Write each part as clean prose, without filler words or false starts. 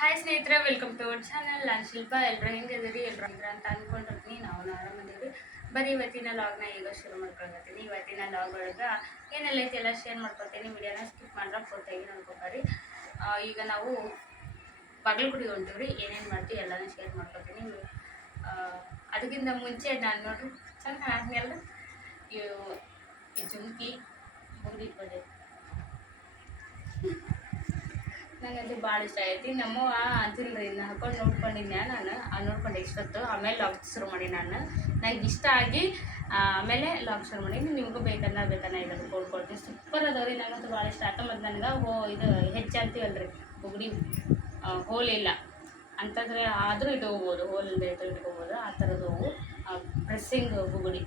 Hi ಸ್ನೇಹಿತರೆ, welcome to our channel. ನಾನು ಶಿಲ್ಪ. ಎಲ್ಲರೂ ಹೆಂಗಿದ್ದೀರಿ? ಎಲ್ಲರೂ ಅಂತ ಅಂದ್ಕೊಂಡಿರ್ತೀನಿ. ನಾವು ಆರಾಮದೀವಿ. ಬರೀ ಇವತ್ತಿನ ಲಾಗ್ನ ಈಗ ಶುರು ಮಾಡ್ಕೊಳ್ತೀನಿ. ಇವತ್ತಿನ ಲಾಗ್ ಒಳಗೆ ಏನೆಲ್ಲ ಐತಿ ಎಲ್ಲ ಶೇರ್ ಮಾಡ್ಕೊತೀನಿ. ವಿಡಿಯೋನ ಸ್ಕಿಪ್ ಮಾಡ್ರೆ ಪೂರ್ತಿಯಾಗಿ ನೋಡ್ಕೊಬಾರಿ. ಈಗ ನಾವು ಬಾಗಲಕೋಟೆಗೆ ಹೊಂಟಿವ್ರಿ. ಏನೇನು ಮಾಡ್ತೀವಿ ಎಲ್ಲನೂ ಶೇರ್ ಮಾಡ್ಕೊತೀನಿ. ಅದಕ್ಕಿಂತ ಮುಂಚೆ ನಾನು ನೋಡ್ರಿ ಚಂದ ಹಾಕ್ನೆಲ್ಲ ಈ ಜುಮ್ಕಿ ಮುಗಿದು ಬಂದೆ. ನನಗಂತೂ ಭಾಳ ಇಷ್ಟ ಐತಿ. ನಮ್ಮವ್ವ ಅಂತಿಲ್ರಿ, ಇನ್ನು ಹಾಕೊಂಡು ನೋಡ್ಕೊಂಡಿದ್ದೆ ನಾನು. ನೋಡ್ಕೊಂಡೆ ಇಷ್ಟೊತ್ತು. ಆಮೇಲೆ ಲಾಗ್ ಶುರು ಮಾಡಿ ನನಗೆ ಇಷ್ಟ ಆಗಿ ಆಮೇಲೆ ಲಾಗ್ ಶುರು ಮಾಡಿ. ನಿಮಗೂ ಬೇಕನ್ನ ಇದನ್ನು ಕೊಡ್ಕೊಡ್ತೀನಿ. ಸೂಪರ್ ಅದಾವ್ರಿ. ನನಗಂತೂ ಭಾಳ ಇಷ್ಟ ಆಯ್ತು. ಮತ್ತು ನನಗೆ ಇದು ಹೆಚ್ಚು ಅಂತೀವಲ್ರಿ, ಬುಗುಡಿ ಹೋಲಿಲ್ಲ ಅಂತಂದರೆ ಆದರೂ ಇಟ್ಕೋಬೋದು, ಹೋಲಿಲ್ಲದೆ ಇಟ್ಕೋಬೋದು. ಆ ಥರದ್ದು ಹೂವು ಪ್ರೆಸ್ಸಿಂಗ್ ಬುಗುಡಿ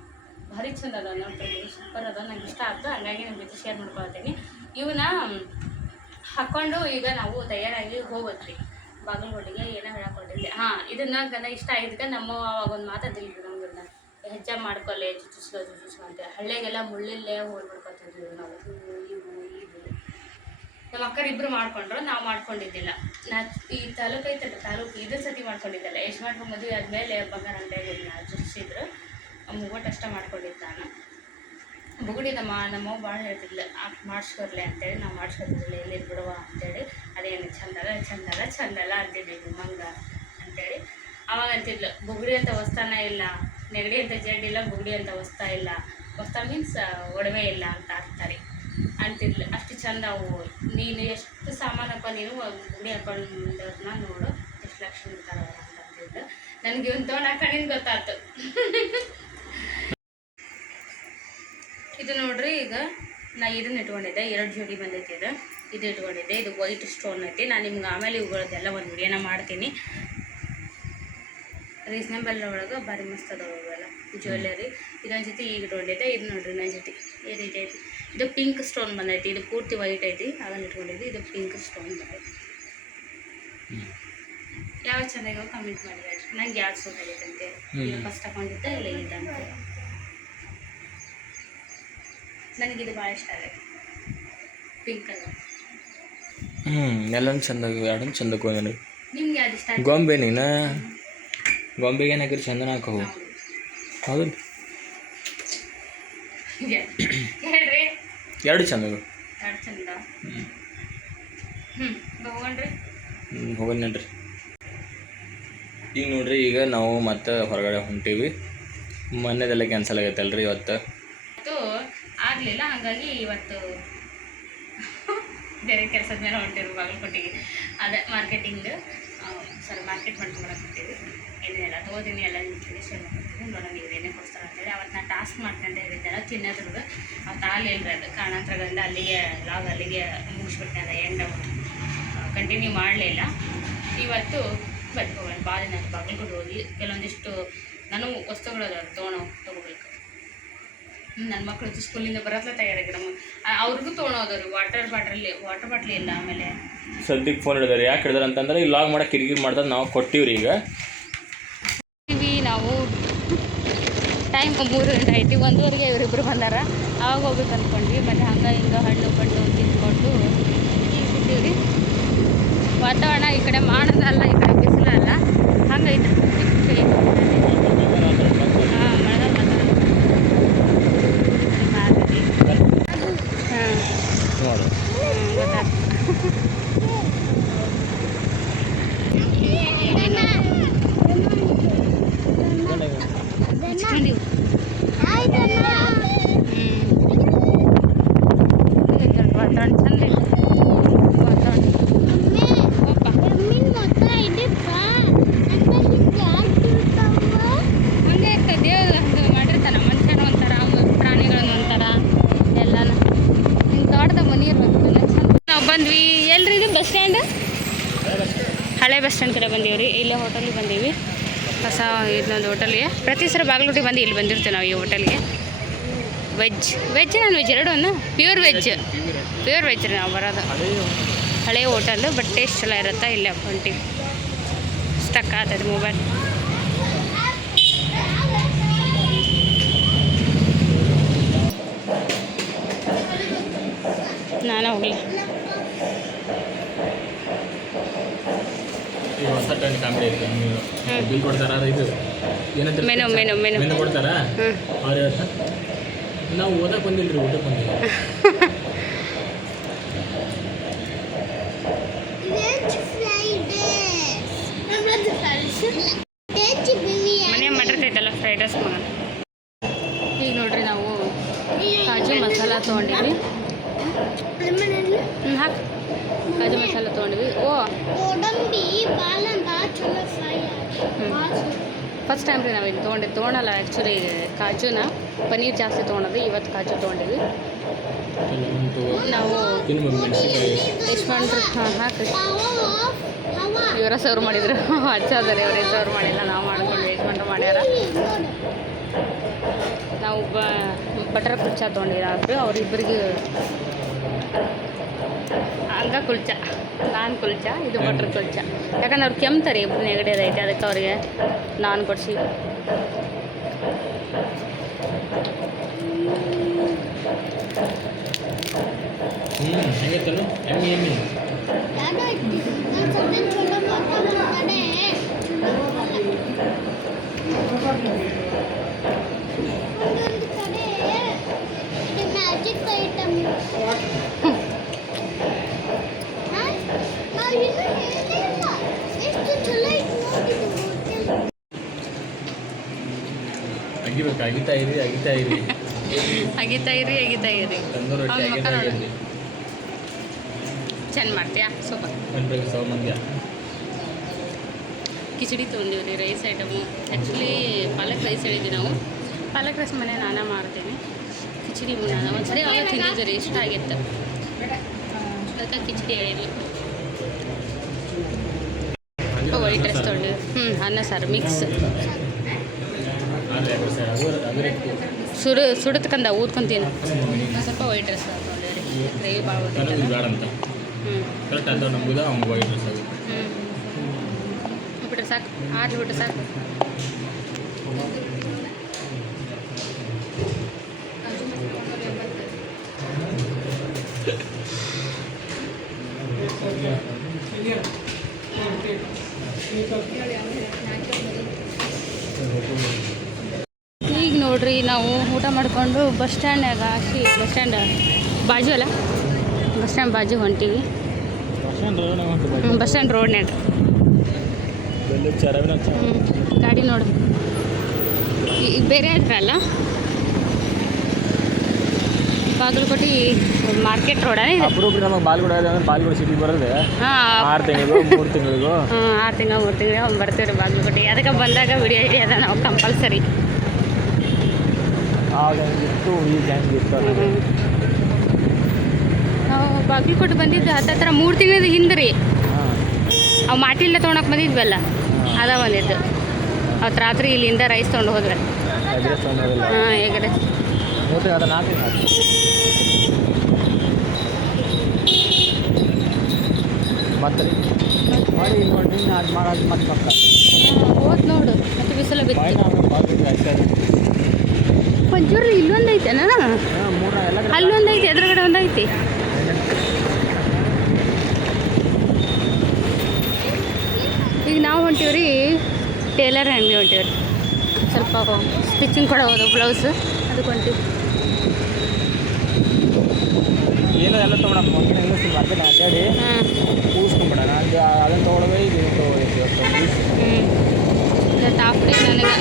ಭಾರಿ ಚಂದ ಅದ ನೋಡ್ತೀನಿ. ಸೂಪರ್ ಅದ, ನನಗೆ ಇಷ್ಟ ಆಯ್ತು. ಹಾಗಾಗಿ ನಿಮ್ಮ ಜೊತೆ ಶೇರ್ ಮಾಡ್ಕೊಳ್ತೀನಿ. ಇವನ್ನ ಹಾಕ್ಕೊಂಡು ಈಗ ನಾವು ತಯಾರಾಗಿ ಹೋಗೋದ್ರಿ ಬಾಗಲಕೋಟೆಗೆ. ಏನೋ ಹೇಳಕೊಂಡಿದ್ದೆ. ಇದನ್ನ ನನಗೆ ಇಷ್ಟ ಆಗಿದ್ದಕ್ಕೆ ನಮ್ಮ ಅವಾಗ ಒಂದು ಮಾತಾದಿಲ್ರಿ ನಮ್ಗನ್ನ ಹೆಜ್ಜೆ ಮಾಡ್ಕೊlle ಚುಚ್ಚಿಸ್ಕೊ ಅಂತ. ಹಳ್ಳಿಗೆಲ್ಲ ಮುಳ್ಳಿಲ್ಲೇ ಹೋಗಿ ಬಿಡ್ಕೊತಿದ್ವಿ ನಾವು. ಇವು ನಮ್ಮ ಅಕ್ಕರಿಬ್ಬರು ಮಾಡ್ಕೊಂಡ್ರು, ನಾವು ಮಾಡ್ಕೊಂಡಿದ್ದಿಲ್ಲ. ಈ ತಾಲೂಕು ಐತಲ್ಲ, ತಾಲೂಕು ಇದ್ರ ಸತಿ ಮಾಡ್ಕೊಂಡಿದ್ದಲ್ಲ. ಎಷ್ಟು ಮಾಡ್ಕೊಂಡು ಮದುವೆ ಆದಮೇಲೆ ಬಂಗಾರ ಅಂಗಡಿಯಾಗ ನಾನು ಚುಚ್ಚಿಸಿದ್ರು. ಮೂವತ್ತು ಅಷ್ಟ ಮಾಡ್ಕೊಂಡಿದ್ದು ನಾನು. ಬುಗುಡಿ ನಮ್ಮವ್ವ ಭಾಳ ಹೇಳ್ತಿದ್ಲು, ಮಾಡಿಸ್ಕೊರ್ಲೆ ಅಂತೇಳಿ. ನಾವು ಮಾಡಿಸ್ಕೊತಿದ್ದಿಲ್ಲ, ಎಲ್ಲಿದ್ದು ಬಿಡುವ ಅಂತೇಳಿ. ಅದೇನು ಚಂದಲ್ಲ ಅಂತಿದ್ವಿ ಮಂಗ ಅಂತೇಳಿ. ಅವಾಗ ಅಂತಿದ್ಲು, ಬುಗುಡಿ ಅಂತ ವಸ್ತಾನ ಇಲ್ಲ, ನೆಗಡಿ ಅಂತ ಜಡ್ಡಿಲ್ಲ, ಬುಗುಡಿ ಅಂತ ವಸ್ತಾ ಇಲ್ಲ. ವಸ್ತ ಮೀನ್ಸ್ ಒಡವೆ ಇಲ್ಲ ಅಂತ ಆಗ್ತಾರೆ ಅಂತಿದ್ಲು. ಅಷ್ಟು ಚಂದ ಅವು. ನೀನು ಎಷ್ಟು ಸಾಮಾನಪ್ಪ, ನೀನು ಬುಗುಡಿ ಹಾಕೊಂಡವ್ರನ್ನ ನೋಡು ಎಷ್ಟು ಲಕ್ಷ ಇರ್ತಾರ ಅಂತ ಅಂತಿದ್ಲು. ನನಗೆ ಇವ್ನು ತೊಗೊಂಡು ಗೊತ್ತಾಯ್ತು. ಇದು ನೋಡ್ರಿ, ಈಗ ನಾ ಇದನ್ನ ಇಟ್ಕೊಂಡಿದ್ದೆ. 2 ಜೋಡಿ ಬಂದೈತಿ. ಇದು ಇಟ್ಕೊಂಡಿದ್ದೆ. ಇದು ವೈಟ್ ಸ್ಟೋನ್ ಐತಿ. ನಾನು ನಿಮ್ಗೆ ಆಮೇಲೆ ಇವುಗಳದ್ದೆಲ್ಲ ಒಂದು ವಿಡಿಯೋನ ಮಾಡ್ತೀನಿ. ರೀಸನೇಬಲ್ ಒಳಗೆ ಭಾರಿ ಮಸ್ತ್ ಅದಾವ ಇವೆಲ್ಲ ಜ್ಯುವೆಲ್ಲರಿ. ಇದೊಂದು ಜೊತೆ ಈಗ ಇಟ್ಕೊಂಡಿದ್ದೆ. ಇದು ನೋಡ್ರಿ ನನ್ನ ಜೊತೆ ಈ ರೀತಿ ಐತಿ. ಇದು ಪಿಂಕ್ ಸ್ಟೋನ್ ಬಂದೈತಿ. ಇದು ಪೂರ್ತಿ ವೈಟ್ ಐತಿ. ಅದನ್ನು ಇಟ್ಕೊಂಡಿದ್ದೆ. ಇದು ಪಿಂಕ್ ಸ್ಟೋನ್ ಬಂದೈತಿ. ಯಾವ ಚೆನ್ನಾಗಿ ಕಮೆಂಟ್ ಮಾಡಿ ಹೇಳ್ರಿ. ನಂಗೆ ಯಾವ್ದು ಸೂಟ್ ಆಗೈತೆ ಅಂತೇಳಿ. ಇದು ಫಸ್ಟ್ ಹಾಕೊಂಡಿದ್ದೆ, ಇಲ್ಲ ಇದಂತೆ. ನನಗಿದು ಭಾಳ ಇಷ್ಟ ಆಗೈತೆ, ಪಿಂಕ್ ಕಲರ್. ಎಲ್ಲನೂ ಚಂದ, ಎರಡೂ ಚಂದಕ್ಕೆ ನನಗೆ. ನಿಮ್ಗೆ ಯಾವ್ದು ಇಷ್ಟ? ಗೊಂಬೆ ನೀನು ಗೊಂಬೆಗೆ ಏನಾಕಿರಿ ಚಂದನ ಹಾಕವು. ಹೌದು, ಹೇಳ್ರಿ. ಎರಡು ಚಂದ, ಎರಡು ಚಂದ. ಹೋಗಣ್ರಿ. ಹೋಗೋಣ ನಡ್ರಿ. ಈಗ ನೋಡ್ರಿ, ಈಗ ನಾವು ಮತ್ತೆ ಹೊರಗಡೆ ಹೊಂಟೀವಿ. ಮೊನ್ನೆದೆಲ್ಲ ಕ್ಯಾನ್ಸಲ್ ಆಗೈತಲ್ರಿ ಇವತ್ತು. ಆಗಲಿಲ್ಲ, ಹಾಗಾಗಿ ಇವತ್ತು ಬೇರೆ ಕೆಲಸದ ಮೇಲೆ ಹೊಂಟಿರು ಬಾಗಲಕೋಟೆಗೆ. ಅದೇ ಮಾರ್ಕೆಟ್ ಮಾಡ್ಕೊಂಬರಕ್ಕೆ ಹೊಂಟಿವಿ. ಏನೇನೆಲ್ಲ ತೊಗೋತೀನಿ ಎಲ್ಲ ನಿಂತಿದೆ ಶೇರ್ ಮಾಡ್ಕೊತೀನಿ. ನೋಡೋಣ ನೀವು ಏನೇ ಕೊಡ್ತಾರೆ ಅಂತೇಳಿ. ಅವತ್ತು ನಾನು ಟಾಸ್ಕ್ ಮಾಡ್ತೀನಿ ಅಂತ ಹೇಳಿದ್ದೆಲ್ಲ ತಿನ್ನೋದ್ರದ್ದು. ಅವತ್ತು ಆಗಲಿಲ್ಲರಿ, ಅದು ಕಾರಣಾಂತರಗಳಿಂದ ಅಲ್ಲಿಗೆ ಮುಗಿಸ್ಬಿಟ್ಟೆ. ಅದು ಎಂಡ್ ಕಂಟಿನ್ಯೂ ಮಾಡಲಿಲ್ಲ. ಇವತ್ತು ಹೋಗೋಣ. ಭಾಳ ದಿನ ಬಾಗಲಕೋಟೆ ಹೋಗಿ ಕೆಲವೊಂದಿಷ್ಟು ನಾನು ವಸ್ತುಗಳು ತೊಗೋಬೇಕು. ನನ್ನ ಮಕ್ಕಳು ಸ್ಕೂಲಿಂದ ಬರತ್ಲ ತಯಾರಾಗಿ ಅವ್ರಿಗೂ ತೊಗೊಳೋದವ್ರಿ. ವಾಟರ್ ಬಾಟ್ಲಿ ಇಲ್ಲ. ಆಮೇಲೆ ಸದ್ಯಕ್ಕೆ ಫೋನ್ ಹಿಡಿದಾರೆ. ಯಾಕೆ ಹಿಡಿದಾರೆ ಅಂತಂದ್ರೆ ಈ ಲಾಗ್ ಮಾಡಕ್ಕೆ ಕಿರಿಕಿರಿ ಮಾಡ್ದಾಗ ನಾವು ಕೊಟ್ಟಿವ್ರಿ. ಈಗ ನಾವು ಟೈಮ್ 3 ಗಂಟೆ ಐತಿ. 1:15ಗೆ ಇವರಿಬ್ಬರು ಬಂದಾರ. ಆವಾಗ ಹೋಗ್ಬೇಕು ಅಂದ್ಕೊಂಡ್ವಿ. ಮತ್ತು ಹಂಗೆ ಹಣ್ಣು ತಿಂದ್ಕೊಂಡು ಈಗ ಸಿಗ್ತೀವ್ರಿ. ವಾತಾವರಣ ಈ ಕಡೆ ಮಾಡೋದಲ್ಲ, ಈ ಕಡೆ ಬಿಸಿಲಲ್ಲ, ಹಂಗೈತೆ. ಬಂದ್ವಿ ಎಲ್ರಿ, ಇದು ಬಸ್ ಸ್ಟ್ಯಾಂಡ್, ಹಳೆ ಬಸ್ ಸ್ಟ್ಯಾಂಡ್ ಕಡೆ ಬಂದೀವ್ರಿ. ಇಲ್ಲೇ ಹೋಟೆಲ್ಗೆ ಬಂದೀವಿ, ಹೊಸ ಇದೊಂದು ಹೋಟೆಲ್ಗೆ. ಪ್ರತಿ ಸಲ ಬಾಗಲಕೋಟೆ ಬಂದು ಇಲ್ಲಿ ಬಂದಿರ್ತೀವಿ ನಾವು ಈ ಹೋಟೆಲ್ಗೆ. ವೆಜ್ ನಾನ್ ವೆಜ್ ಎರಡೂ ಪ್ಯೂರ್ ವೆಜ್ ರೀ ನಾವು ಬರೋದು. ಹಳೆ ಹೋಟೆಲ್, ಬಟ್ ಟೇಸ್ಟ್ ಚಲೋ ಇರುತ್ತೆ. ಇಲ್ಲೇ ಹೊಂಟಿವಿ. ಸ್ಟಕ್ ಆಗ್ತದೆ ಮೊಬೈಲ್. ನಾನು ಹೋಗಲಿ. ಈಗ ಹೊಸ ಟ್ರೆಂಡ್ ಕಾಮಿಡಿ ಐತೆ ಬಿಲ್ ಕೊಡ್ತಾರ ಇದು ಏನಂತ ಮೆನು ಮೆನು ಮೆನು ಮೆನು ಕೊಡ್ತಾರ ಅವ್ರು ಹೇಳ್ತಾರೆ ನಾವು ಓದಕ್ಕೆ ಬಂದಿಲ್ಲ ರೀ ಊಟಕ್ಕೆ ಬಂದಿಲ್ಲ. ಮನೆ ಮಾಡಿರ್ತೈತಲ್ಲ ಫ್ರೈಡ್ ರೈಸ್ ಮಗನ. ಈಗ ನೋಡ್ರಿ ನಾವು ಕಾಜು ಮಸಾಲ ತೊಗೊಂಡಿವಿ. ಹಾಕಿ ಕಾಜು ಮಸಾಲ ತೊಗೊಂಡ್ವಿ. ಫಸ್ಟ್ ಟೈಮ್ ರೀ ನಾವು ಇದು ತೊಗೊಳಲ್ಲ ಆ್ಯಕ್ಚುಲಿ ಕಾಜುನ ಪನ್ನೀರ್ ಜಾಸ್ತಿ ತೊಗೊಳೋದು. ಇವತ್ತು ಕಾಜು ತೊಗೊಂಡಿವಿ ನಾವು. ಯಶ್ವಂಡ್ರಿ ಹಾಂ ಹಾಕಿ ಇವರ ಸರ್ವ್ ಮಾಡಿದ್ರು. ಹಚ್ಚೋದರಿ ಅವರೇ ಸರ್ವ್ ಮಾಡಿಲ್ಲ, ನಾವು ಮಾಡ್ಕೊಂಡು ಯಶ್ವಂಡ್ರು ಮಾಡ್ಯಾರ. ನಾವು ಬಟರ್ ಕುಲ್ಚಾ ತೊಗೊಂಡಿದ್ದು ಅವ್ರಿಬ್ಬರಿಗೆ ಹಂಗ ಕುಲ್ಚಾ, ನಾನ್ ಕುಲ್ಚಾ, ಇದು ಬಟರ್ ಕುಲ್ಚಾ. ಯಾಕಂದ್ರೆ ಅವ್ರು ಕೆಮ್ತಾರೆ, ಇಬ್ಬರು ನೆಗಡಿ ಅದೈತೆ, ಅದಕ್ಕೆ ಅವ್ರಿಗೆ ನಾನ್ ಕೊಡಿಸಿ. ಅಗಿಬೇಕು, ಅಗಿತಾ ಇರಿ ಚೆಂದ ಮಾಡ್ತೀಯಾ? ಸೂಪರ್. ಕಿಚಡಿ ತೊಗೊಂಡಿವಿ ರೀ, ರೈಸ್ ಐಟಮು. ಆ್ಯಕ್ಚುಲಿ ಪಾಲಕ್ ರೈಸ್ ಹೇಳಿದ್ವಿ ನಾವು. ಪಾಲಕ್ ರೈಸ್ ಮನೆ ನಾನೇ ಮಾಡ್ತೀನಿ. ಕಿಚಡಿ ನಾನು ಒಂದ್ಸರಿ ಅವಾಗ ತಿಂದಿದ್ದು ರೀ, ಇಷ್ಟ ಆಗಿತ್ತು, ಅದಕ್ಕೆ ಕಿಚಡಿ ಹೇಳಿದ್ವಿ. ವೈಟ್ ರೈಸ್ ತೊಗೊಂಡಿವಿ. ಅನ್ನ ಸಾರು ಮಿಕ್ಸ್. ಸುಡತ್ಕಂದ ಊದ್ಕೊಂತೀನಿ. ಸ್ವಲ್ಪ ವೈಟ್ ರೈಸ್ ತೊಗೊಂಡಿವಿ ರೀ, ಗ್ರೇವಿ ಭಾಳ ಬಿಟ್ರೆ ಸಾಕು, ಆರ್ಲಿ ಬಿಟ್ರೆ ಸಾಕು. ಈಗ ನೋಡ್ರಿ ನಾವು ಊಟ ಮಾಡಿಕೊಂಡು ಬಸ್ ಸ್ಟ್ಯಾಂಡ್ನಾಗ ಬಸ್ ಸ್ಟ್ಯಾಂಡ್ ಬಾಜು ಅಲ್ಲ, ಬಸ್ ಸ್ಟ್ಯಾಂಡ್ ಬಾಜು ಹೊಂಟೀವಿ. ಬಸ್ ಸ್ಟ್ಯಾಂಡ್ ರೋಡ್ನಾಗ ಗಾಡಿ ನೋಡು. ಈಗ ಬೇರೆ ಹತ್ರಲ್ಲ, ಬಾಗಲಕೋಟೆ ಮಾರ್ಕೆಟ್ ರೋಡ. ನಮಗೆ ಬಾಲ್ಗೋಡ ಸಿಟಿ ಬರೋದು 6 ತಿಂಗಳಿಗೂ 3 ತಿಂಗಳಿಗೂ. 6 ತಿಂಗಳು 3 ತಿಂಗಳು ಅವ್ನು ಬರ್ತೀವಿ ರೀ ಬಾಗಲಕೋಟೆ. ಅದಕ್ಕೆ ಬಂದಾಗ ವಿಡಿಯೋ ಹಿಡಿಯೋದ ನಾವು ಕಂಪಲ್ಸರಿ. ನಾವು ಬಾಗಲಕೋಟೆ ಬಂದಿದ್ದು ಹತ್ತತ್ರ 3 ತಿಂಗಳದ ಹಿಂದೆ ರೀ. ಅವು ಮಾಟಿಲ್ಲ ತೊಗೊಳಕ್ಕೆ ಬಂದಿದ್ವಲ್ಲ, ಅದ ಬಂದಿದ್ದು. ಅವತ್ತು ರಾತ್ರಿ ಇಲ್ಲಿಂದ ರೈಸ್ ತೊಗೊಂಡು ಹೋದ್ರೆ. ಹಾಂ, ಎಗ್ ರೈಸ್. ಹೋದ್ ನೋಡು, ಮತ್ತೆ ಬಿಸಿಲು ಬಿತ್ತು. ಪಂಚೂರು ಇಲ್ಲೊಂದು ಐತೆನಾ? ಅಲ್ಲೊಂದು ಐತಿ, ಎದುರುಗಡೆ ಒಂದು ಐತಿ. ಈಗ ನಾವು ಹೊಂಟೀವ್ರಿ ಟೇಲರ್ ಅಂಗಡಿ ಹೊಂಟೀವ್ರಿ. ಸ್ವಲ್ಪ ಸ್ಟಿಚಿಂಗ್ ಕೊಡೋದು ಬ್ಲೌಸ್, ಅದಕ್ಕೆ ಹೊಂಟೀವಿ. ಏನೋ ಎಲ್ಲ ತೊಗೊಳಕ್ಕೆ ಮಾರ್ಕೆಟ್ ಅಡ್ಡಾಡಿ ಕೂಸ್ಕೊಂಬಿಡೋಣ. ಅದನ್ನು ತೊಗೊಳೋದು ಈಗ ಟಾಪ್ ಡೇ ನನಗೆ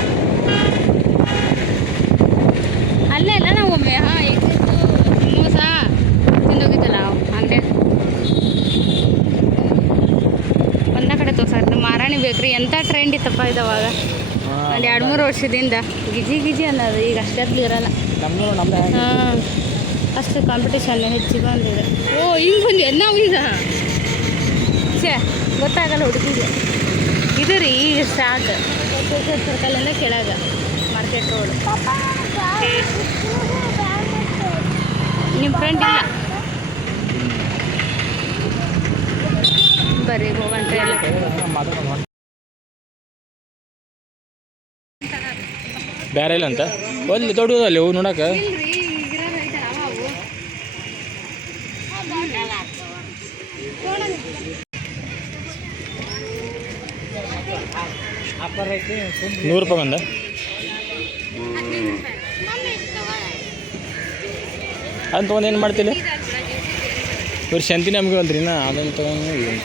ಅಲ್ಲೇ ಅಲ್ಲ ನಾವು ಒಮ್ಮೆ ಮೋಸ ತಿಂದೋಗಿದ್ದಲ್ಲ ಅಂಗಡಿ ಒಂದ ಕಡೆ ತೋರ್ಸಾರ ಮಾರಾಣಿ ಬೇಕ್ರಿ. ಎಂಥ ಟ್ರೆಂಡ್ ಇತ್ತಪ್ಪ ಇದ್ದವಾಗ, ಒಂದು 2-3 ವರ್ಷದಿಂದ. ಗಿಜಿ ಅನ್ನೋದು ಈಗ ಅಷ್ಟೊತ್ತು ಇರಲ್ಲ. ಹಾಂ, ಅಷ್ಟು ಕಾಂಪಿಟೇಷನ್ ಹೆಚ್ಚಿಗೆ ಬಂದಿದೆ. ಓ, ಹಿಂಗೆ ಬಂದ್ವಿ ನಾವು ಈಗ. ಗೊತ್ತಾಗಲ್ಲ ಹುಡುಗಿಗೆ. ಇದು ರೀ ಸ್ಟಾರ್ಟ್ ಸರ್ಕಲಿಂದ ಕೆಳಗೆ ಮಾರ್ಕೆಟ್ ರೋಡ್. ನಿಮ್ಮ ಫ್ರೆಂಡ್ ಇಲ್ಲ? ಬರ್ರಿ ಹೋಗಂತ ಎಲ್ಲ. ಬೇರೆ ಇಲ್ಲ ಅಂತ ಒಂದು ದೊಡ್ಡದಲ್ಲಿ ಹೂ ನೋಡಕ್ಕೆ. 100 ರೂಪಾಯಿ ಬಂದ. ಅದನ್ನ ತೊಗೊಂಡು ಏನು ಮಾಡ್ತಿಲ್ಲ ಇವ್ರು ಶಂತಿ ನಮಗೆ ಅಂದ್ರಿ ನಾ ಅದನ್ನು ತೊಗೊಂಡು ಇದನ್ನು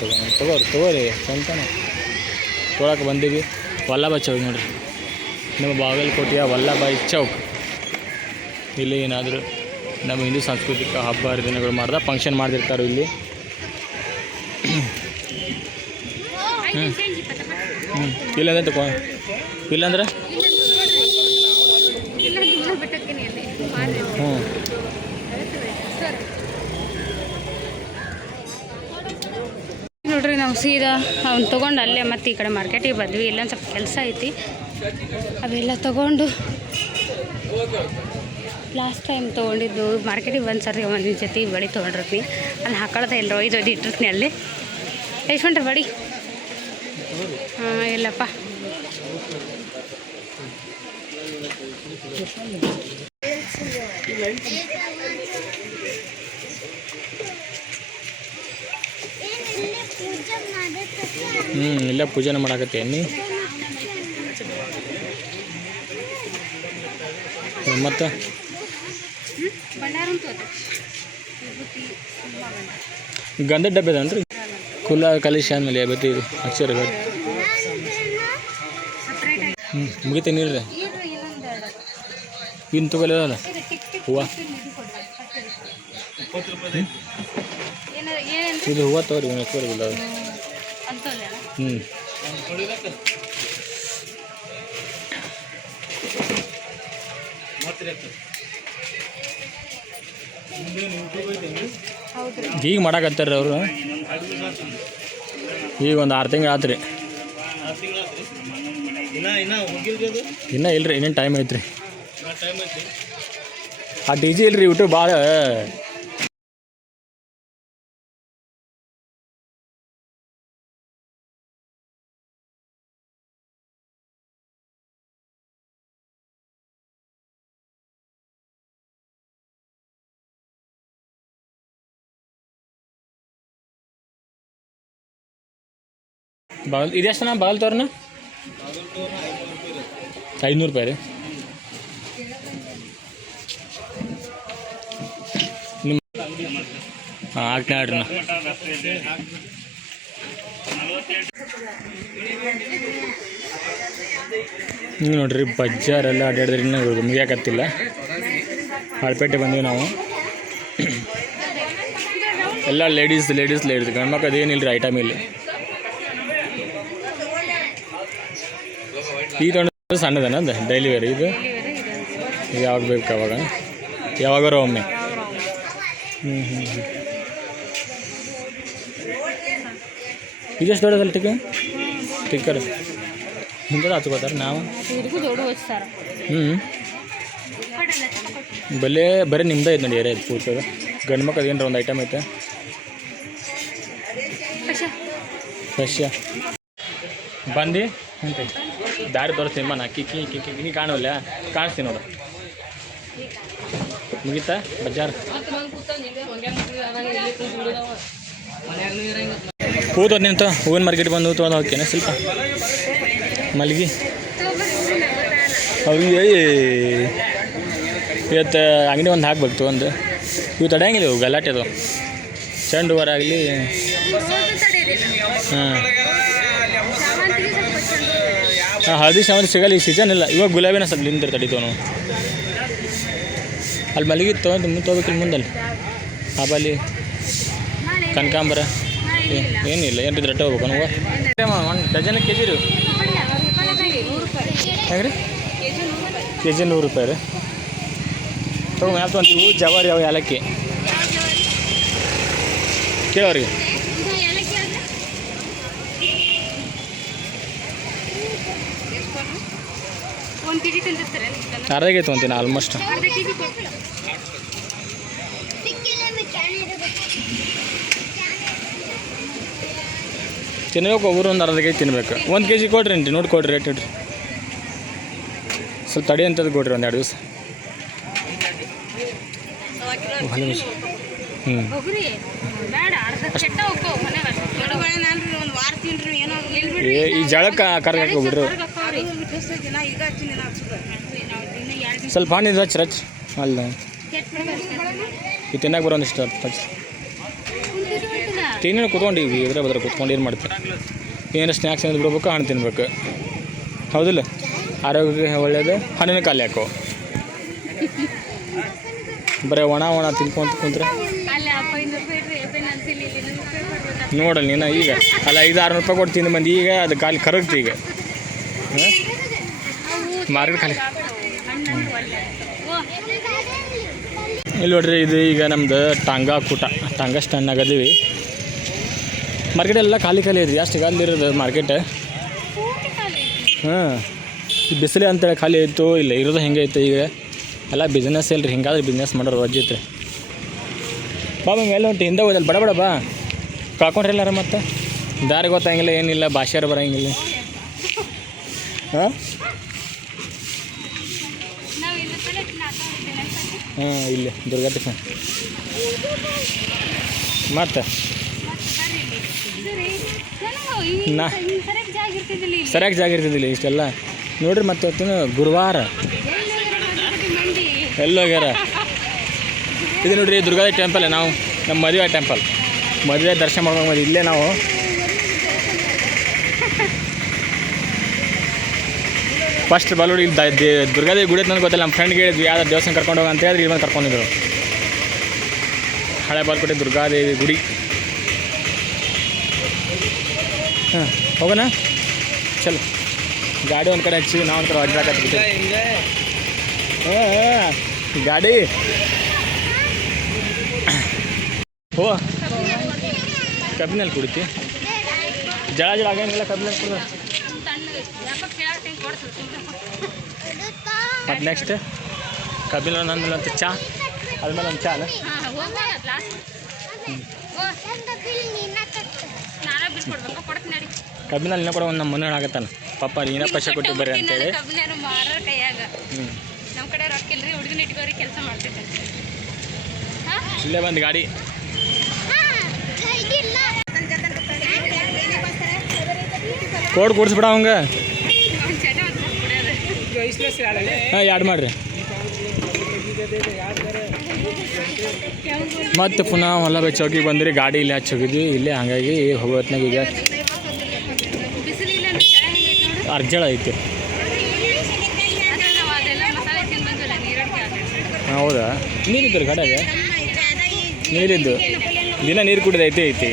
ತೊಗೋರಿ ಸ್ವಂತನ ತೊಗೊಳಕ್ಕೆ ಬಂದೀವಿ. ವಲ್ಲಭ ಚೌಕ್ ನೋಡಿರಿ, ನಮ್ಮ ಬಾಗಲಕೋಟೆಯ ವಲ್ಲಭಾಯಿ ಚೌಕ್. ಇಲ್ಲಿ ಏನಾದರೂ ನಮ್ಮ ಹಿಂದೂ ಸಾಂಸ್ಕೃತಿಕ ಹಬ್ಬ ಹರಿದಿನಗಳು ಮಾಡ್ದ ಫಂಕ್ಷನ್ ಮಾಡ್ತಿರ್ತಾರೆ ಇಲ್ಲಿ. ಇಲ್ಲಾಂದ್ರೆ ತಗೋ, ಇಲ್ಲಾಂದ್ರೆ ನೋಡ್ರಿ ನಾವು ಸೀದಾ ಅವ್ನು ತೊಗೊಂಡು ಅಲ್ಲೇ ಮತ್ತೆ ಈ ಕಡೆ ಮಾರ್ಕೆಟಿಗೆ ಬಂದ್ವಿ. ಇಲ್ಲೊಂದು ಸ್ವಲ್ಪ ಕೆಲಸ ಐತಿ, ಅವೆಲ್ಲ ತೊಗೊಂಡು ಲಾಸ್ಟ್ ಟೈಮ್ ತೊಗೊಂಡಿದ್ದು ಮಾರ್ಕೆಟಿಗೆ ಬಂದು ಸರಿ ಒಂದು ಜೊತೆ ಬಡಿ ತೊಗೊಂಡಿರ್ತೀನಿ. ಅಲ್ಲಿ ಹಾಕೊಳ್ಳೋದ ಎಲ್ಲರೋ ಇದು ಇಟ್ಟಿರ್ತೀನಿ ಅಲ್ಲಿ. ಯಶ್ವಂಟ್ರಿ ಬಡಿ ಇಲ್ಲಪ್ಪ ಇಲ್ಲ ಪೂಜೆನ ಮಾಡಾಕತ್ತೆ ನೀ ಮತ್ತು ಗಂಧದ ಡಬ್ಬೆ ಅದೇನ್ರಿ ಕುಲ್ಲ ಕಲಿಶ್ ಆದಮೇಲೆ ಬತ್ತಿ ಇದು ಅಕ್ಷರ ಮುಗಿತ ನೀರ್ರಿ ಇನ್ನು ತಗೊಳ್ಳೋದಲ್ಲ ಹೂವು ಇದು ಹೂವು ತಗೋರಿ ಎಕ್ಸ್ಪರ್ಗಿಲ್ಲ ಅದು ಈಗ ಮಾಡಾಕತ್ತಾರ ಅವರು. ಈಗ ಒಂದು 6 ತಿಂಗಳು ಆತ್ರಿ. ಇನ್ನೂ ಇಲ್ರಿ, ಇನ್ನೇನು ಟೈಮ್ ಐತ್ರಿ. ಆ ಡಿ ಜಿ ಇಲ್ರಿ ಯೂಟ್ಯೂಬ್ ಭಾಳ ಬಾಗಲ್ ಇದೆಷ್ಟಣ್ಣ ಬಾಗಲ್ ತೋರಣ 500 ರೂಪಾಯಿ ರೀ. ನಿಮ್ಮ ಹಾಂ ಹಾಕ್ತೀನಿ ಹೇಳ್ರಿ ನಾ. ನೀವು ನೋಡ್ರಿ ಬಜ್ಜಾರೆಲ್ಲ ಅಡ್ಡಾಡಿದ್ರೆ ಇನ್ನೂ ಮುಗಿಯಾಕತ್ತಿಲ್ಲ. ಹಾಳ್ಪೇಟೆ ಬಂದೀವಿ ನಾವು. ಎಲ್ಲ ಲೇಡೀಸ್ ಗಂಡು ಮಕ್ಕಳು ಅದೇನಿಲ್ಲ ರೀ ಐಟಮ್ ಇಲ್ಲಿ. ಈ ತೊಗೊಂಡು ಸಣ್ಣದೇನ ಅದು ಡೈಲಿ ವೇರ್ ಇದು ಯಾವಾಗ ಬೇಕು ಅವಾಗ ಯಾವಾಗಾರ ಒಮ್ಮೆ. ಇದೆಷ್ಟು ದೊಡ್ಡದಲ್ಲ ಟಿಕ್ಕರ್ ಹಿಂಗೆ ಹಚ್ಕೋತಾರೆ ನಾವು. ಬರೀ ನಿಮ್ದೇ ಐತೆ ನೋಡಿ ಏರಿಯಾ ಪೂರ್ತಿ. ಗಂಡು ಮಕ್ಕಳು ಏನರ ಒಂದು ಐಟಮ್ ಐತೆ ಫ್ರೆಶ್ ಬಂದು ಅಂತ ದಾರಿ ತೋರಿಸ್ತೀನಿ ನಾ. ಕಿಕ್ಕಿ ಕಾಣೋಲ್ಲ, ಕಾಣಿಸ್ತೀನಿ ನೋಡು. ಮುಗೀತಾ ಬಜಾರ್ ಹೂದು ನಿಂತ ಹೂವಿನ ಮಾರ್ಕೆಟ್ ಬಂದು ತೊಗೊಂಡು ಹೋಗ್ತೇನೆ ಸ್ವಲ್ಪ ಮಲ್ಲಿಗೆ. ಅವ್ರಿಗೆ ಇವತ್ತು ಅಂಗಡಿ ಒಂದು ಹಾಕ್ಬೇಕು ಒಂದು. ಇವು ತಡೆಯಂಗಿಲ್ಲ, ಇವು ಗಲಾಟೆ ಅದು. ಚೆಂಡು ಹೂವಾರ ಆಗಲಿ. ಹಾಂ ಹಳದಿ ಶಾವಂತಿ ಸಿಗಲ್ಲ, ಈಗ ಸೀಸನ್ ಇಲ್ಲ. ಇವಾಗ ಗುಲಾಬಿನ ಸ್ವಲ್ಪ ನಿಂತಿರ್ ತಡಿತೇವೆ ನಾವು. ಅಲ್ಲಿ ಮಲ್ಲಿಗೆ ತೊಗೊಂಡು ಮುಂದೆ ತೊಗೋಬೇಕಿಲ್ಲ ಮುಂದಲ್ಲಿ. ಆಬಲ್ಲಿ ಕನಕಾಂಬರ ಏನಿಲ್ಲ, ಏನು ಬಿದ್ದು ರಟ್ಟೆ ಹೋಗ್ಬೇಕು ನಾವು. ಒಂದು ಡಜನ್ ಕೆ ಜಿ ರೀ ಹೆಂಗೆ ರೀ? ಕೆ ಜಿ 100 ರೂಪಾಯಿ ರೀ. ತೊಗೊಂಡು ಯಾವ ತೊಗೊಂತೀವಿ? ಜವಾರಿ ಯಾವ ಏಲಕ್ಕಿ ಕೇಳೋರಿಗೆ. ಅರ್ಧಕ್ಕೆ ತೊಗೊಂತೀನಿ ಆಲ್ಮೋಸ್ಟ್. ತಿನ್ಬೇಕು, ಒಬ್ಬರು ಒಂದು ಅರ್ಧ ಕೆಜಿ ತಿನ್ಬೇಕು. 1 ಕೆಜಿ ಕೊಡ್ರಿ ಅಂಟಿ, ನೋಡಿ ಕೊಡ್ರಿ ರೇಟ್ ಇಡ್ರಿ. ಸ್ವಲ್ಪ ತಡಿ ಅಂತದ್ದು ಕೊಡ್ರಿ ಒಂದು 2 ದಿವಸ. ಅಷ್ಟು ಈ ಜಳಕ್ಕೆ ಕರ್ಗಾಕ ಹೋಗ್ಬಿಡ್ರಿ ಸ್ವಲ್ಪ ಹಣ್ಣು ರಚ್ ಅಲ್ಲ ಈ ತಿನ್ನಕ್ಕೆ ಬರೋಂದಿಷ್ಟು ಹಚ್ಚಿ ತಿನ್ನ ಕೂತ್ಕೊಂಡು ಈಗ ಇದ್ರೆ ಬದ್ರೆ ಕೂತ್ಕೊಂಡು ಏನು ಮಾಡ್ತಾರೆ ಏನು ಸ್ನ್ಯಾಕ್ಸ್ ಏನಾದ್ರು ಬಿಡ್ಬೇಕು ಹಣ್ಣು ತಿನ್ಬೇಕು ಹೌದಿಲ್ಲ ಆರೋಗ್ಯಕ್ಕೆ ಒಳ್ಳೇದು ಹಣ್ಣಿನ ಖಾಲಿ ಹಾಕೋ ಬರೀ ಒಣ ತಿನ್ಕೊಂತ ಕುಂತ್ರೆ ನೋಡಲ್ಲ ನೀನು ಈಗ ಅಲ್ಲ 500-600 ರೂಪಾಯಿ ಕೊಟ್ಟು ತಿಂದು ಬಂದು ಈಗ ಅದು ಖಾಲಿ ಕರಗ್ತಿ ಈಗ ಮಾರ್ಕೆಟ್ ಖಾಲಿ ಇಲ್ಲಿ ನೋಡ್ರಿ ಇದು ಈಗ ನಮ್ದು ಟಾಂಗಾ ಟಾಂಗಾ ಸ್ಟ್ಯಾಂಡ್ನಾಗ ಅದೀವಿ ಮಾರ್ಕೆಟ್ ಎಲ್ಲ ಖಾಲಿ ಐತಿ ಅಷ್ಟು ಖಾಲಿ ಇರೋದು ಮಾರ್ಕೆಟ್ ಹಾಂ ಈ ಬಿಸಿಲು ಅಂತೇಳಿ ಖಾಲಿ ಆಯಿತು ಇಲ್ಲ ಇರೋದು ಹೆಂಗೆ ಐತೆ ಈಗ ಎಲ್ಲ ಬಿಸ್ನೆಸ್ ಇಲ್ರಿ ಹಿಂಗಾದ್ರೆ ಬಿಸ್ನೆಸ್ ಮಾಡೋರು ವಜ್ಜೈತೆ ಬಾಬಾ ಮೇಲೆ ಉಂಟು ಹಿಂದೆ ಹೋದಲ್ಲ ಬಡ ಬಾ ಕಳ್ಕೊಂಡ್ರಿಲ್ಲಾರ ಮತ್ತು ದಾರಿ ಗೊತ್ತಾಗಿಲ್ಲ ಏನಿಲ್ಲ ಭಾಷೆಯರು ಬರೋಂಗಿಲ್ಲ ಹಾಂ ಹಾಂ ಇಲ್ಲಿ ದುರ್ಗಾ ಟಿಫನ್ ಮತ್ತು ಸರಿಯಾಗಿ ಜಾಗ ಇರ್ತಿದ್ದಿಲ್ಲ ಇಷ್ಟೆಲ್ಲ ನೋಡ್ರಿ ಮತ್ತೆ ಹೊತ್ತಿನ ಗುರುವಾರ ಎಲ್ಲೋಗ್ಯಾರ ಇದು ನೋಡ್ರಿ ದುರ್ಗಾದೇವಿ ಟೆಂಪಲ್ ನಾವು ನಮ್ಮ ಮದುವೆ ಟೆಂಪಲ್ ಮದುವೆ ದರ್ಶನ ಮಾಡ್ಕೊಂಡು ಇಲ್ಲೇ ನಾವು ಫಸ್ಟ್ ಬಲೋಡಿ ಇಲ್ಲಿ ದುರ್ಗಾದೇವಿ ಗುಡಿ ಅಂತ ಗೊತ್ತಿಲ್ಲ ನಮ್ಮ ಫ್ರೆಂಡ್ಗೆ ಹೇಳಿದ್ವಿ ಯಾವ್ದು ದೇವಸ್ಥಾನ ಕರ್ಕೊಂಡು ಹೋಗಿ ಅಂತ ಹೇಳಿದ್ರೆ ಇಲ್ಲಿ ಬಂದು ಕರ್ಕೊಂಡಿದ್ರು ಹಳೆ ಬಾಲ್ಕೋಟೆ ದುರ್ಗಾದೇವಿ ಗುಡಿ ಹಾಂ ಹೋಗೋಣ ಚಲೋ ಗಾಡಿ ಒಂದು ಕಡೆ ಹಚ್ಚಿವಿ ನಾವು ಒಂದು ಕಡೆ ಅಡ್ಡಾಕತ್ಬಿಟ್ಟು ಹಾಂ ಗಾಡಿ ಓ ಕಬ್ಬಿನಲ್ಲಿ ಕುಡಿತಿ ಜಳ ಆಗಂಗಿಲ್ಲ ಕಬ್ಬಿನಲ್ಲಿ ಕುಡಿದ ಮತ್ತು ನೆಕ್ಸ್ಟ್ ಕಬ್ಬಿನಲ್ಲಿ ನಂದು ಅಂತ ಚಾ ಅದ್ಮೇಲೆ ಒಂದು ಚಾ ಅಲ್ಲ ಕಬ್ಬಿನಲ್ಲಿ ಇನ್ನೂ ಕೂಡ ಒಂದು ನಮ್ಮ ಮನೆ ಆಗತ್ತಾನ ಪಾಪ ನೀನ ಪೈಸೆ ಕೊಟ್ಟು ಬರ್ರಿ ಅಂತೇಳಿ ಹ್ಞೂ ಇಲ್ಲೇ ಬಂದು ಗಾಡಿ ಕೋಡ್ ಕೂಡಿಸ್ಬಿಡ ಅವಂಗ ಹಾಂ ಯಾಡ್ ಮಾಡಿರಿ ಮತ್ತೆ ಪುನಃ ಹೊಲ ಚೌಕಿಗೆ ಬಂದ್ರಿ ಗಾಡಿ ಇಲ್ಲೇ ಹಚ್ಚೋಗಿದ್ವಿ ಇಲ್ಲೇ ಹಾಗಾಗಿ ಹೋಗೋತ್ನಾಗ ಈಗ ಅರ್ಜಳ ಐತಿ ಹಾಂ ಹೌದಾ ನೀರಿದ್ದರು ಗಾಡಿಯಾಗ ನೀರಿದ್ದು ದಿನ ನೀರು ಕುಡಿದು ಐತಿ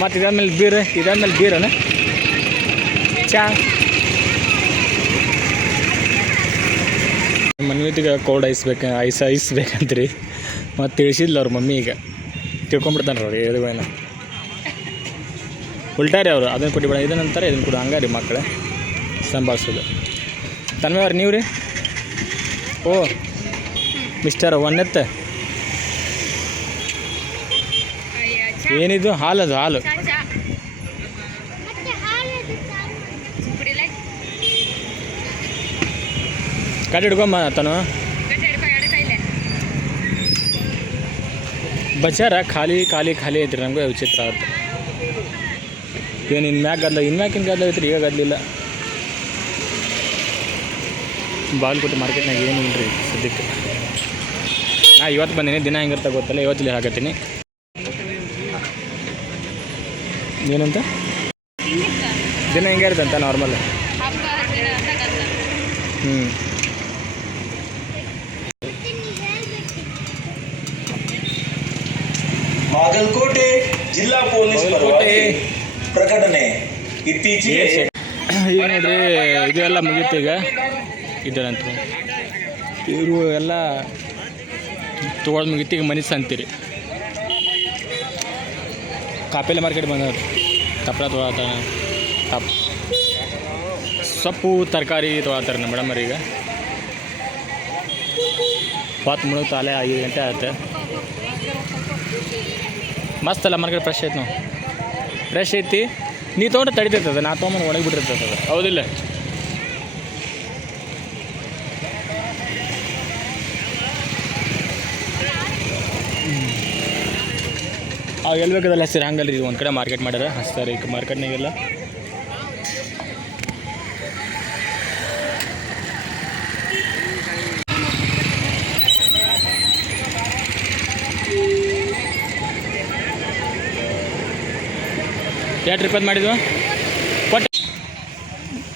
ಮತ್ತು ಇದಾದ್ಮೇಲೆ ಬೀರನ ಚಾ ಮನ್ವಿತಿಗೆ ಕೋಲ್ಡ್ ಐಸ್ ಬೇಕಂತ್ರಿ ಮತ್ತು ತಿಳಿಸಿದ್ಲ ಅವ್ರ ಮಮ್ಮಿ ಈಗ ತಿಳ್ಕೊಂಬಿಡ್ತಾನೆ ಅವ್ರು ಹೇಳಿದ್ವೇನ ಉಲ್ಟಾರಿ ಅವರು ಅದನ್ನು ಕೊಟ್ಟು ಬೇಡ ಇದನ್ನಂತಾರೆ ಇದನ್ನು ಕೊಡು ಹಂಗಾರಿ ಮಕ್ಕಳು ಸಂಭಾಳಿಸೋದು ತನ್ಮೇವ್ರಿ ನೀವು ರೀ ಓ ಮಿಸ್ಟರ್ ಒನ್ನೆತ್ತ ಏನಿದು ಹಾಲು ಗಾಡಿ ಹಿಡ್ಕೊಂಬ ತನು ಬಜಾರ ಖಾಲಿ ಐತ್ರಿ ನಮಗೂ ವಿಚಿತ್ರ ಆಗುತ್ತೆ ಏನು ಇನ್ಮ್ಯಾಕಿನ ಗದ್ದಲ ಐತ್ರಿ ಈಗ ಗದ್ದಲಿಲ್ಲ ಬಾಗಲಕೋಟೆ ಮಾರ್ಕೆಟ್ನಾಗ ಏನು ಇಲ್ರಿ ಸದ್ಯಕ್ಕೆ ನಾ ಇವತ್ತು ಬಂದೀನಿ ದಿನ ಹೆಂಗಿರ್ತಾ ಗೊತ್ತಲ್ಲ ಇವತ್ತು ಇಲ್ಲಿ ಹಾಕತ್ತೀನಿ ಏನಂತ ದಿನ ಹೆಂಗೆ ಇರುತ್ತಂತ ನಾರ್ಮಲ್ ಹ್ಞೂ ಬಾಗಲಕೋಟೆ ಜಿಲ್ಲಾ ಪೊಲೀಸ್ ಪರವಾಗಿ ಪ್ರಕಟಣೆ ಇತ್ತೀಚೆಗೆ ಈಗ ನೋಡ್ರಿ ಇದು ಎಲ್ಲ ಮುಗೀತು ಈಗ ಇದರಂತ ಇವರು ಎಲ್ಲ ತೊಗೊಳ್ ಮುಗೀತು ಈಗ ಮನೆ ಸಂತೀರಿ ಕಾಪೇಲೆ ಮಾರ್ಕೆಟ್ ಬಂದವ್ರು ತಪ್ಪಲ ತೊಗೊಳತ್ತಾನ ಸೊಪ್ಪು ತರಕಾರಿ ತೊಗೊಳತ್ತಾರೆ ನಮ್ಮ ಮೇಡಮ್ ಈಗ ಹೊತ್ತು ಮುಳುಗ್ತಾ ಅಲ್ಲೇ 5 ಗಂಟೆ ಆಗುತ್ತೆ ಮಸ್ತ್ ಅಲ್ಲ ಮಾರ್ಕೆಟ್ ಫ್ರೆಶ್ ಐತೆ ನಾವು ಫ್ರೆಶ್ ಐತಿ ನೀ ತೊಗೊಂಡ್ರೆ ತಡಿತಿರ್ತದೆ ನಾ ತೊಗೊಂಬಂದು ಒಣಗಿ ಬಿಟ್ಟಿರ್ತದೆ ಅದು ಹೌದಿಲ್ಲ ಎಲ್ಲಿ ಬೇಕಾದಲ್ಲ ಹಸಿರು ಹಂಗಲ್ಲ ರೀ, ಒಂದು ಕಡೆ ಮಾರ್ಕೆಟ್ ಮಾಡ್ಯಾರ ಹಚ್ತಾರೆ ಈಗ ಮಾರ್ಕೆಟ್ನಾಗೆಲ್ಲ. ಎಷ್ಟು ರೂಪಾಯಿ ಮಾಡಿದ್ವು ಕೊಟ್ಟು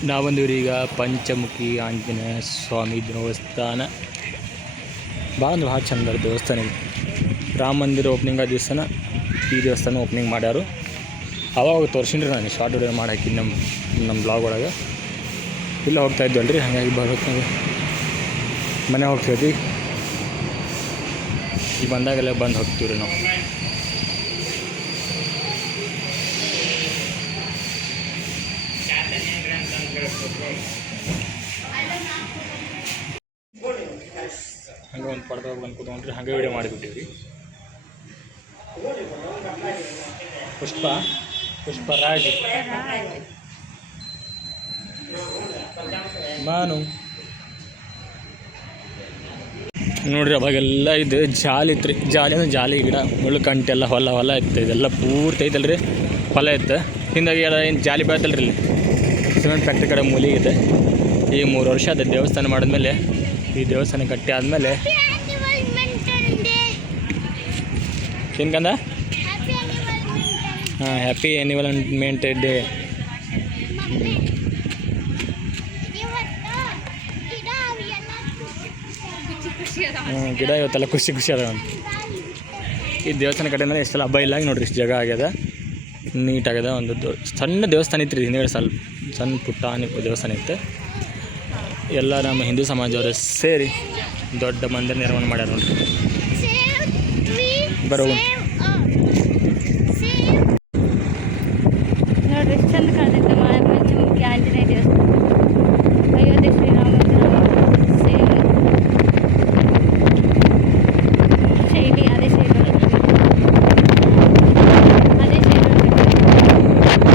ನಾವು ಬಂದೀವಿ ಈಗ ಪಂಚಮುಖಿ ಆಂಜನೇಯ ಸ್ವಾಮಿ ದೇವಸ್ಥಾನ. ಭಾಳ ಅಂದ್ರೆ ಭಾಳ ಚಂದ ದೇವಸ್ಥಾನ ಇದೆ. ರಾಮ ಮಂದಿರ ಓಪನಿಂಗ್ ಆದ ದಿವಸನ ಈ ದೇವಸ್ಥಾನ ಓಪನಿಂಗ್ ಮಾಡ್ಯಾರು. ಅವಾಗ ತೋರಿಸಿನ್ರಿ ನಾನು ಶಾರ್ಟ್ ವಿಡಿಯೋ ಮಾಡಿ ಹಾಕಿದ್ದು ನಮ್ಮ ಬ್ಲಾಗ್ ಒಳಗೆ. ಇಲ್ಲ ಹೋಗ್ತಾ ಇದ್ದವಲ್ಲ ರೀ, ಹಾಗಾಗಿ ಬರ್ಬೇಕು ನಾವು ಮನೆ ಹೋಗ್ತೀವಿ. ಈಗ ಬಂದಾಗೆಲ್ಲ ಬಂದು ಹೋಗ್ತೀವಿ ರೀ ನಾವು. ಹಂಗೆ ಒಂದು ಪಡ್ದಾಗ ಬಂದು ಕೂತ್ಕೊಂಡ್ರಿ, ಹಾಗೆ ವಿಡಿಯೋ ಮಾಡಿಬಿಟ್ಟಿವಿ ರೀ. ಪುಷ್ಪರಾಜ್ ಮಾನು ನೋಡ್ರಿ. ಅವಾಗೆಲ್ಲ ಇದು ಜಾಲಿ ಇತ್ತು ರೀ. ಜಾಲಿ ಅಂದ್ರೆ ಜಾಲಿ ಗಿಡ, ಮುಳ್ಳು ಕಂಟೆಲ್ಲ ಹೊಲ ಇತ್ತು. ಇದೆಲ್ಲ ಪೂರ್ತಿ ಐತಲ್ಲ ರೀ, ಹೊಲ ಇತ್ತು. ಹಿಂದಾಗಿ ಏನು ಜಾಲಿ ಬೆಳೆತಲ್ಲ ರೀ, ಇಲ್ಲಿ ಸಿಮೆಂಟ್ ಫ್ಯಾಕ್ಟ್ರಿ ಕಡೆ ಮೂಲಿಗಿದೆ. ಈ 3 ವರ್ಷ ಅದು ದೇವಸ್ಥಾನ ಮಾಡಿದ್ಮೇಲೆ, ಈ ದೇವಸ್ಥಾನ ಕಟ್ಟಿ ಆದಮೇಲೆ ಏನ್ಕಂದ ಹಾಂ ಹ್ಯಾಪಿ ಎನ್ವಿರಾನ್ಮೆಂಟ್ ಡೇ. ಗಿಡ ಇವತ್ತೆಲ್ಲ ಖುಷಿ ಅದ. ಈ ದೇವಸ್ಥಾನ ಕಡೆ ಮೇಲೆ ಎಷ್ಟೆಲ್ಲ ಹಬ್ಬ ಇಲ್ಲ ನೋಡ್ರಿ, ಇಷ್ಟು ಜಾಗ ಆಗ್ಯದ, ನೀಟಾಗ್ಯದ. ಒಂದು ಸಣ್ಣ ದೇವಸ್ಥಾನ ಇತ್ತು ರೀ, ಹಿಂದೆ ಸ್ವಲ್ಪ ಸಣ್ಣ ಪುಟ್ಟ ದೇವಸ್ಥಾನ ಇತ್ತು. ಎಲ್ಲ ನಮ್ಮ ಹಿಂದೂ ಸಮಾಜದವರು ಸೇರಿ ದೊಡ್ಡ ಮಂದಿರ ನಿರ್ಮಾಣ ಮಾಡ್ಯಾರ ನೋಡ್ರಿ. ಬರೋ ನೋಡ್ರಿ ಎಷ್ಟು ಚಂದ ಕಾಣ್ತೈತೆ ಪಂಚಮುಖಿ ಆಂಜನೇಯ ದೇವಸ್ಥಾನ. ಅಯೋಧ್ಯೆ ಶ್ರೀರಾಮ ಮಂದಿರ ಸೇಮ್ ಶೈಲಿ, ಅದೇ ಶೈಲಿ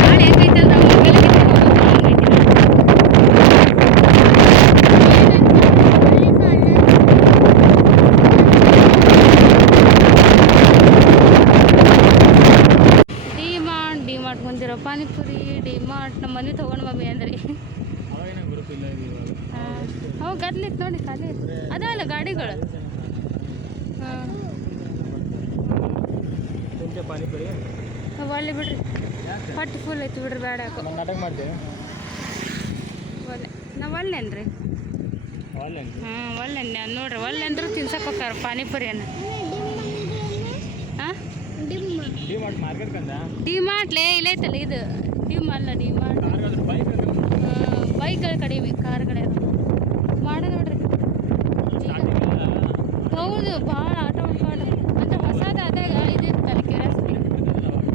ಭಾಳ ಹೆಂಗೈತಲ್ಲ ಮೊಬೈಲ್ ಡಿಮಾರ್ಟ್ ಮುಂದಿರೋ ಪಾನಿಪುರಿ ಡಿಮಾರ್ಟ್. ನಮ್ಮ ಮನೆ ತೊಗೊಂಡು ಮಮ್ಮಿ ಅಂದ್ರಿ. ಹಾಂ ಗದ್ಲಿತ್ತು ನೋಡಿ, ಖಾಲಿ ಅದಲ್ಲ ಗಾಡಿಗಳು. ಹಾಂ ಒಳ್ಳೆ ಬಿಡ್ರಿ, ಹೊಟ್ಟೆ ಫುಲ್ ಐತಿ ಬಿಡ್ರಿ, ಬೇಡ ಯಾಕೋ ನಾಟಕ ಮಾಡ್ತೇವೆ. ಒಳ್ಳೆ ನಾವು ಒಲ್ಲೇನ್ರಿ. ಹಾಂ ಒಲ್ಲೆನ್ನೆ ನೋಡ್ರಿ, ಒಲ್ಲೆ ಅಂದ್ರೂ ತಿನ್ಸಕ್ಕೆ ಹೋಗ್ತಾರೆ ಪಾನಿಪುರಿಯನ್ನು. ಹಾಂ ಡಿಮಾರ್ಟ್ಲೇ ಇಲ್ಲೈತಲ್ಲ ಇದು, ಡಿಮಾರ್ಟ್ ಬೈಕ್ಗಳು ಕಡಿಮೆ, ಕಾರ್ಗಳೇ ಮಾಡ ನೋಡ್ರಿ. ಹೌದು ಭಾಳ ಆಟೋ ಉಂಟು ಅಂದ್ರೆ ಹೊಸದ ಅದಾಗ ಇದು ಇರ್ತಲ್ಲ ಕೆರಾಸಿಟಿ.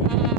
ಹಾಂ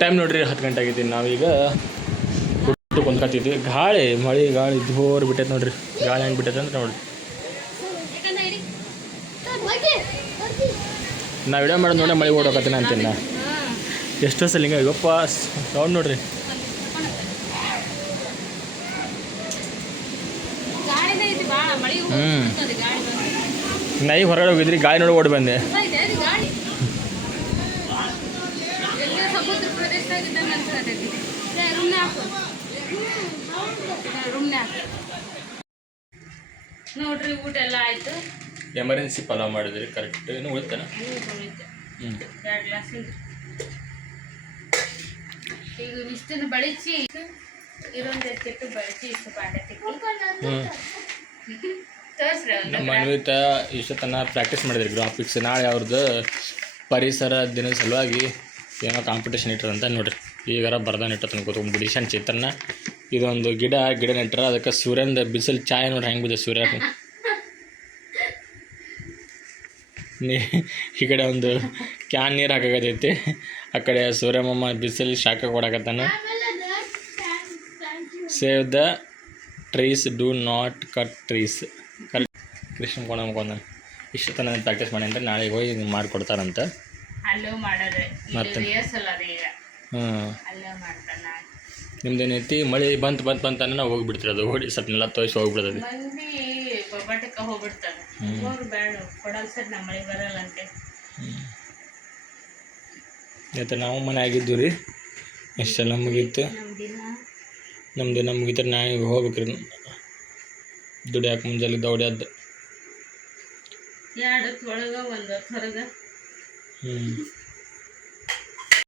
ಟೈಮ್ ನೋಡ್ರಿ 10 ಗಂಟೆ ಆಗಿದ್ದೀನಿ. ನಾವೀಗ ಹುಟ್ಟು ಕೊಂಡ್ಕೊತಿದ್ವಿ. ಗಾಳಿ ಜೋರು ಬಿಟ್ಟೈತೆ ನೋಡ್ರಿ. ಗಾಳಿ ಹೆಂಗೆ ಬಿಟ್ಟೈತೆ ಅಂದ್ರೆ ನೋಡ್ರಿ, ನಾ ವಿಡಿಯೋ ಮಾಡೋದು ನೋಡಿ ಮಳೆ ಓಡೋಕತ್ತೀನಿ ಅಂತೀನಿ ನಾ. ಎಷ್ಟೋ ಸಲ ಹಿಂಗೆ ಇವಪ್ಪ ಸೌಂಡ್ ನೋಡ್ರಿ. ಮಳೆ ಗಾಳಿ ಬಂದು ನೈ ಹೊರಗಡೆ ಹೋಗಿದ್ರಿ ಗಾಳಿ ನೋಡಿ ಓಡಿ ಬಂದೆ. ಇದೆ ಅದು ಗಾಳಿ ಎಲ್ಲ ಸಮುದ್ರ ಪ್ರದೇಶದಾಗಿದ್ದಂಗೆ ಅನ್ಸಕತ್ತೈತಿ. ರೂಮ್ನೇ ಹಾಕು ನೋಡ್ರಿ ಊಟ ಎಲ್ಲ ಆಯ್ತು. ಎಮರ್ಜೆನ್ಸಿ ಪಲಾವ್ ಮಾಡಿದ್ರಿ ಕರೆಕ್ಟ್ ಏನು ಉಳಿತಾನ. ಹ್ಞೂ 2 ಗ್ಲಾಸ್ ಈಗ ಇಷ್ಟನ್ನು ಬಳಸಿ ಇರೊಂದು ಎತ್ತಿಟ್ಟು ಬಳಸಿ ಇಷ್ಟು ಪಾಂಡೆ ತೋರಿಸ್ರಿ. ನಮ್ಮ ಅನ್ವಿತ ಇಷ್ಟೊತ್ತನ ಪ್ರಾಕ್ಟೀಸ್ ಮಾಡಿದ್ರಿ ಗ್ರಾಫಿಕ್ಸ್. ನಾಳೆ ಅವ್ರದ್ದು ಪರಿಸರ ದಿನದ ಸಲುವಾಗಿ ಏನೋ ಕಾಂಪಿಟೇಷನ್ ಇಟ್ಟರಂತ ನೋಡ್ರಿ. ಈಗಾರ ಬರ್ದಾನ ಇಟ್ಟತನ ಕೂತ್ಕೊಂಡ್ಬಿಡಿ ಸಣ್ಣ ಚಿತ್ರನ. ಇದೊಂದು ಗಿಡ ನೆಟ್ಟರ ಅದಕ್ಕೆ ಸೂರ್ಯನ ಬಿಸಿಲು ಚಾಯ್ ನೋಡ್ರಿ ಹೆಂಗೆ ಬಿದ್ದ ಸೂರ್ಯ. ಈ ಕಡೆ ಒಂದು ಕ್ಯಾನ್ ನೀರು ಹಾಕಾಗತೈತಿ, ಆ ಕಡೆ ಸೂರ್ಯಮಮ್ಮ ಬಿಸಿಲು ಶಾಖ ಕೊಡಕತ್ತಾನ. Save the trees, do not cut trees. Correct Krishna ಕೊಂಡ ಇಷ್ಟು ತನಕ ಪ್ರಾಕ್ಟೀಸ್ ಮಾಡಿ ಅಂತ ನಾಳೆಗೆ ಹೋಗಿ ಮಾಡಿಕೊಡ್ತಾರಂತ. ಅಲ್ಲೂ ಮಾಡೋದು ಮತ್ತೆ ರಿಹರ್ಸಲ್ ಅದು ಈಗ ಅಲ್ಲೇ ಮಾಡ್ತಾನ. ನಿಮ್ದೇನೈತಿ ಮಳೆ ಬಂತು ನಾವು ಹೋಗಿಬಿಡ್ತೀರಿ. ಅದು ಓಡಿ ಸ್ವಲ್ಪ ನೆಲ ತೋರಿಸಿ ಹೋಗ್ಬಿಡ್ತದೆ. ಮಂದಿ ಬೊಬ್ಬಾಟಕ್ಕೆ ಹೋಗ್ಬಿಡ್ತಾರೆ. ಹೋಗಿ ಬೇಡ ಕೊಡಲ್ ಸರ್ ನಮ್ಮ ಮಳೆ ಬರಲ್ಲ ಅಂತೆ. ಇವತ್ತು ನಾವು ಮನೆ ಆಗಿದ್ದು ರೀ. ಎಷ್ಟೆಲ್ಲ ಮುಗೀತು ನಮ್ಮ ದಿನ ಮುಗೀತು. ನಾಳೆ ಹೋಗ್ಬೇಕ್ರಿ ದುಡಿಯಾಕೆ ಮುಂಜಾನೆ ದೌಡ್ಯಾದ್ದು 2 ಹೊತ್ತು ಒಳಗೆ 1 ಹೊತ್ತು ಹೊರಗೆ.